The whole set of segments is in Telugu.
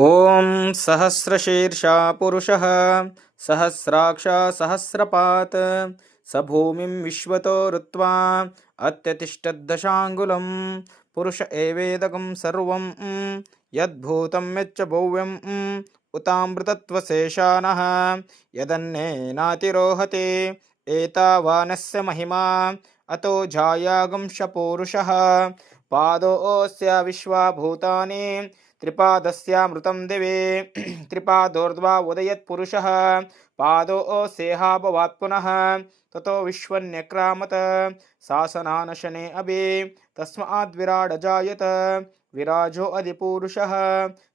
ఓం సహస్రశీర్షా పురుష సహస్రాక్ష సహస్రపాత్ స భూమిం విశ్వతో రుత్వా అత్యతిష్టద్దశాంగులం పురుష ఏవేదకం సర్వం యద్భూతం మెచ్చ భవ్యం ఉతామృతత్వశేషాన యదన్నేనాతిరోహతే ఏతావానస్య మహిమా అతో జాయాగంశ పూరుష పాదోస్య విశ్వాభూతాని त्रिपादस्यामृतं दिवे। त्रिपादोर्ध्वा उदयत्पुरुषः पादो सेहाभवात् पुनः। ततो विश्वन्यक्रामत। शासनानशने अभि। तस्माद्विराडजायत विराजो अधिपुरुषः।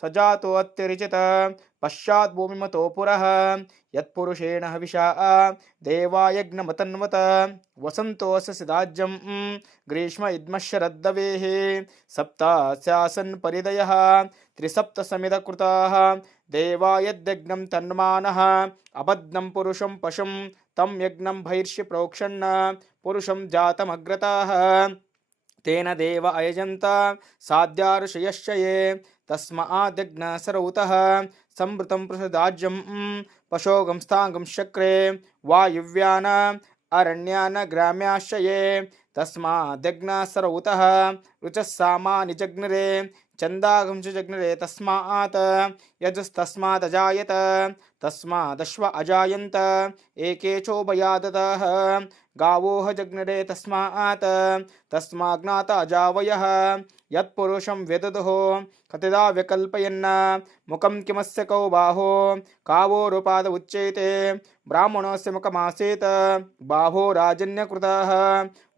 स जातोऽत्यरिचित పశ్చాద్భూమిమతో పురః యత్పురుషేణ హవిషా దేవాయజ్ఞమతన్వత వసంతోస సిదాజ్యం గ్రీష్మ ఇద్మశరద్దవే సప్తాస్యాసన్ పరిదయ త్రిసప్తసమిదకృతా దేవాయద్యజ్ఞం తన్మాన అబద్నం పురుషం పశుం తం యజ్ఞం భైర్ష్య ప్రోక్షన్న పురుషం జాతమగ్రతా తేన దేవ అయజంత సాధ్యారుషయశ్చయే తస్మాదిఘ్న సరౌత సంవృతం పృషదాజ్యం పశోగంస్థాంగం శక్రే. వాయువ్యాన అరణ్యాన గ్రామ్యాశ్రయే తస్మాదిఘ్న సరౌత రుచస్సామాని జగ్నిరే. सामानि जग्निरे तस्मात् यजस्तस्मादजायत तस्मादश्व अजायन्त, एके चोभयादतः, गावोह जग्निरे तस्मात्, तस्माज्ञात अजावयः, यत्पुरुषं व्यदधुः, कतिदा व्यकल्पयन् मुखं किमस्य कौ बाहो कावोरुपाद उच्येते ब्राह्मणस्य मुखमासीत्, बाहो राजन्यकृतः,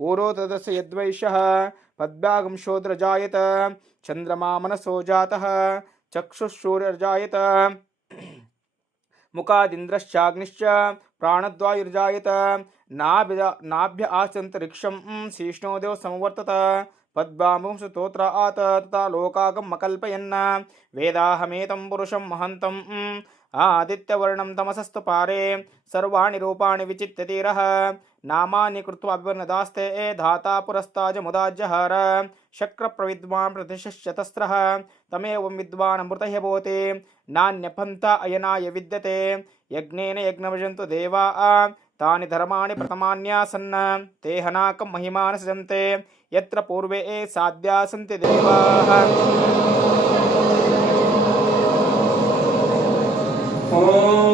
ऊरो तदस्य यद्वैश्यः पद्भागं शोद्रजायत చంద్రమా మనసో జాత చక్షుశూరర్జాయత ముఖాదింద్రశ్చాగ్నిశ్చ ప్రాణద్వాయుర్జాయత. నాభ్య నాభ్య ఆచంతరిక్షం శీష్ణోదేవ సంవర్తత. పద్భామం స్తోత్ర ఆత తథా లోకాగం అకల్పయన్న వేదాహమేతం పురుషం మహంతం आदित्यवर्णं तमसस्तु पारे सर्वाणि रूपाणि विचित्य तीरः नामानि कृत्वा अभिवर्णदास्ते धाता पुरस्ताज मुदाजहर शक्रप्रविद्वान् प्रतिशश्चतस्रः तमेवं विद्वान् अमृतह्य भवति नान्यपन्था अयनाय विद्यते यज्ञेन यज्ञभजन्तु देवा तानि धर्माणि प्रथमान्यासन् ते हनाकं महिमान् सजन्ते यत्र पूर्वे साध्या सन्ति देवाः Oh.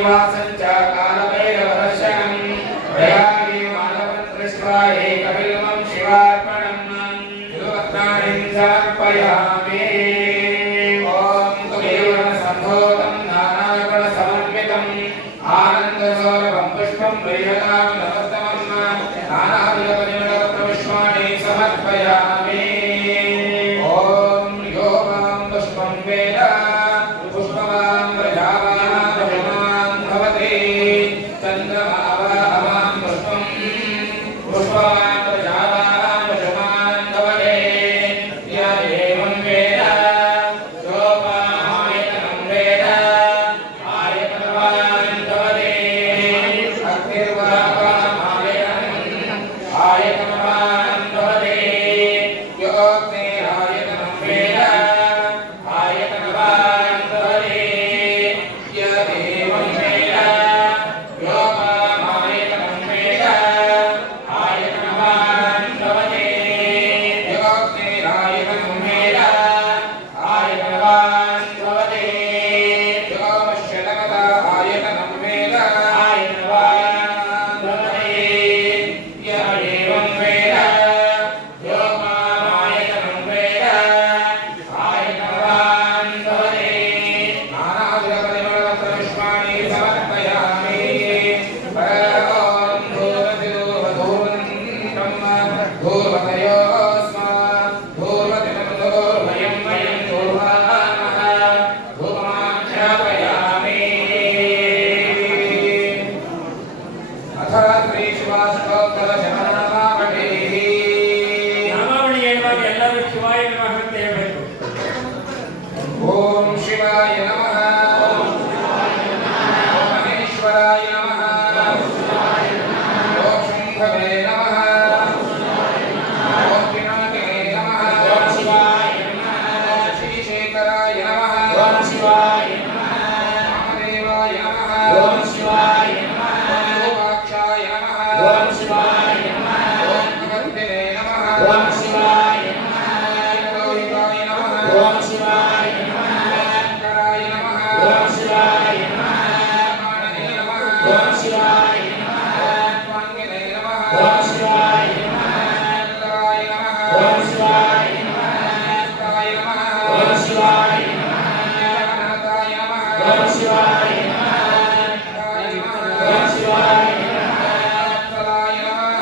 ശ്രീനിവാസൻ para